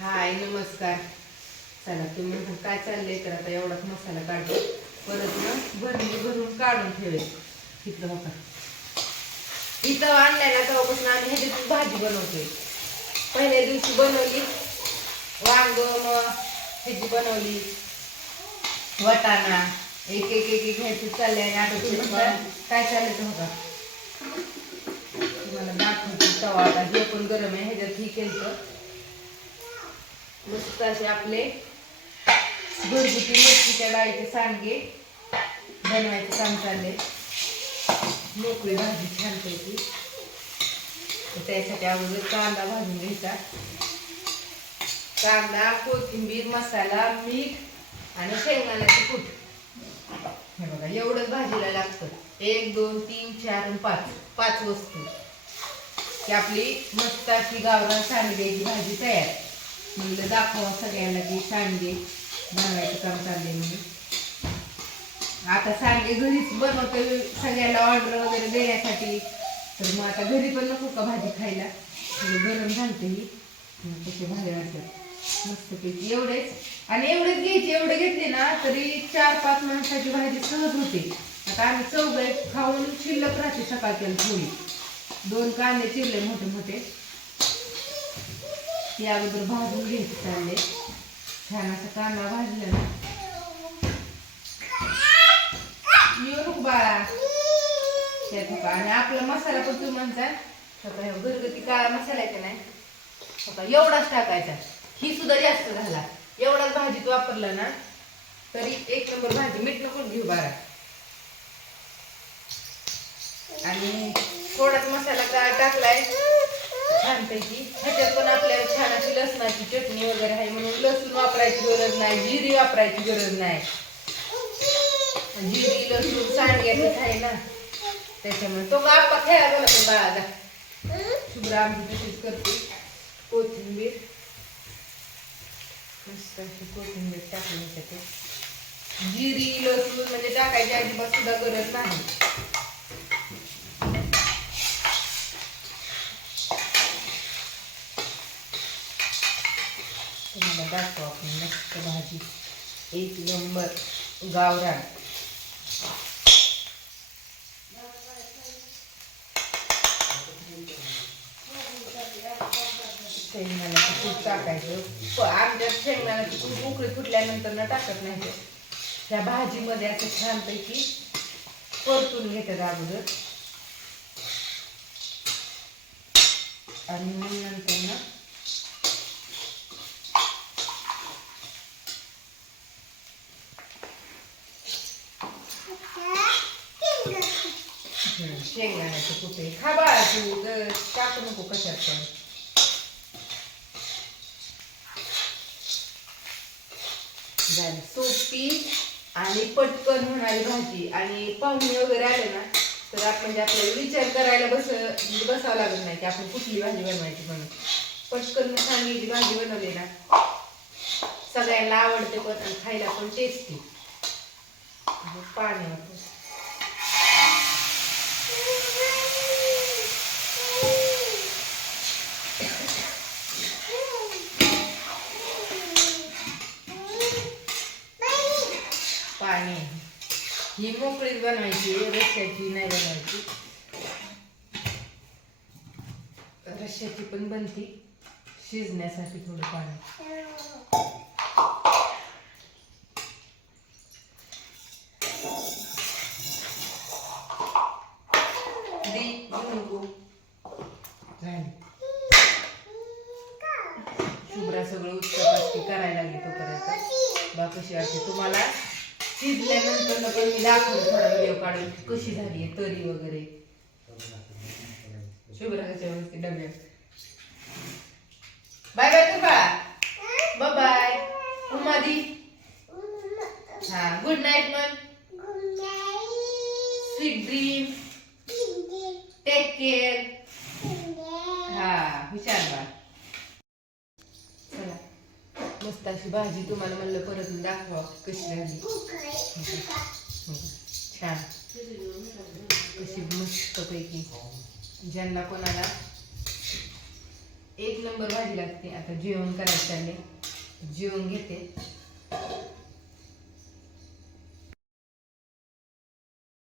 हाय नमस्कार. चला तुम्ही काय चाललंय तर आता एवढाच मसाला काढतो परत ना भरणी भरून काढून ठेवेल. इथं होता इथं आणलाय ना तेव्हापासून आम्ही ह्याच्यातून भाजी बनवतोय. पहिल्या दिवशी बनवली वांग मग ह्याची बनवली. वटाणा. एक एक एक एक ह्याची चाललंय आणि आता तुम्ही काय चाललं होता बघा. तुम्हाला दाखवतो तवा. आता हे पण गरम आहे. ह्याच्यात ही केलं मस्त असे आपले घरगुती मिरचीच्या डाळीचे सांडगे बनवायचे काम चालले. मोकळी भाजी छानपैकी तर त्यासाठी अगोदर कांदा भाजून घ्यायचा. कांदा कोथिंबीर मसाला मीठ आणि शेंगदाण्याचं कूट. हे बघा एवढंच भाजीला लागतं. एक दोन तीन चार आणि पाच. पाच वस्तू. की आपली मस्त अशी गावरान सांडग्याची भाजी तयार. म्हणलं दाखवा सगळ्यांना की सांडगे बनवायचं काम चालले म्हणून. आता सांडगे घरीच बनवते सगळ्यांना ऑर्डर वगैरे देण्यासाठी. तर मग आता घरी पण नको का भाजी खायला? गरम घालते ही तसे भाजी वाटतात मस्तपैकी एवढेच. आणि एवढेच घ्यायचे एवढे घेतले ना तरी चार पाच माणसाची भाजी सहज होते. आता आम्ही चौघे खाऊन शिल्लक राहते सकाळच्या थोडी दोन कांदे चिरले मोठे मोठे ते अगोदर भाजून घ्यायचे चालले छान असा कांदा भाजला ना. येऊ नको बाळा. त्यात आणि आपला मसाला पण तुम्ही म्हणता. घरगुती काळा मसाला आहे का नाही? आता एवढाच टाकायचा. ही सुद्धा जास्त झाला. एवढाच भाजीत वापरला ना तरी एक नंबर भाजी मीठ नको घेऊ बारा आणि थोडाच मसाला का टाकलाय. छानपैकी. ह्याच्यात पण आपल्याला छान अशी लसणाची चटणी वगैरे आहे म्हणून लसूण वापरायची गरज नाही जिरी वापरायची गरज नाही. जिरी लसूण सांगायचं आहे ना. त्याच्यामुळे तो बाप्पा खेळा बोला पण बाळाचा शुभ्रा आमची तशीच करते. कोथिंबीर. मस्त अशी कोथिंबीर टाकली त्याच्यात जिरी लसूण म्हणजे टाकायची अजिबात सुद्धा गरज नाही तुम्हाला दाखव आपण मस्त भाजी एक नंबर. गावरान. शेंगदाण्याचं तूप टाकायचं. आमच्यात शेंगदाण्याचं तूप उकळी फुटल्यानंतर ना टाकत नाही त्या भाजीमध्ये असं छानपैकी परतून घेतात अगोदर. आणि मग नंतर ना शेंगदाण्याचं कुठे खा बाळा तू टाकू नको कशात पण झाली सोपी आणि पटकन होणारी भाजी आणि पाहुणे वगैरे आले ना तर आपण म्हणजे आपल्याला विचार करायला बस म्हणजे बसावं लागत नाही की आपण कुठली भाजी बनवायची म्हणून. पटकन सांगली भाजी बनवली ना सगळ्यांना आवडते पण खायला पण टेस्टी पाणी. पाणी. ही मोकळीच बनवायची रश्याची नाही बनवायची. रश्याची पण बनती. शिजण्यासाठी थोडं पाणी दे घेऊ नको झाली शुभ्रा सगळं उत्सव करायला लागली तोपर्यंत. बा कशी वाटते तुम्हाला? शिजल्यानंतर पण मी दाखवलं थोडा व्हिडिओ काढून कशी झाली आहे तरी वगैरे. शुभ्राच्या वरती डब्यात. Bye bye. टेक हा विचार बा चला. मस्त अशी भाजी तुम्हाला म्हणलं परत दाखवा कशी झाली. छान. कशी मस्त पैकी ज्यांना कोणाला एक नंबर भाजी लागते आता जेवण करायचं आले जेवण घेते.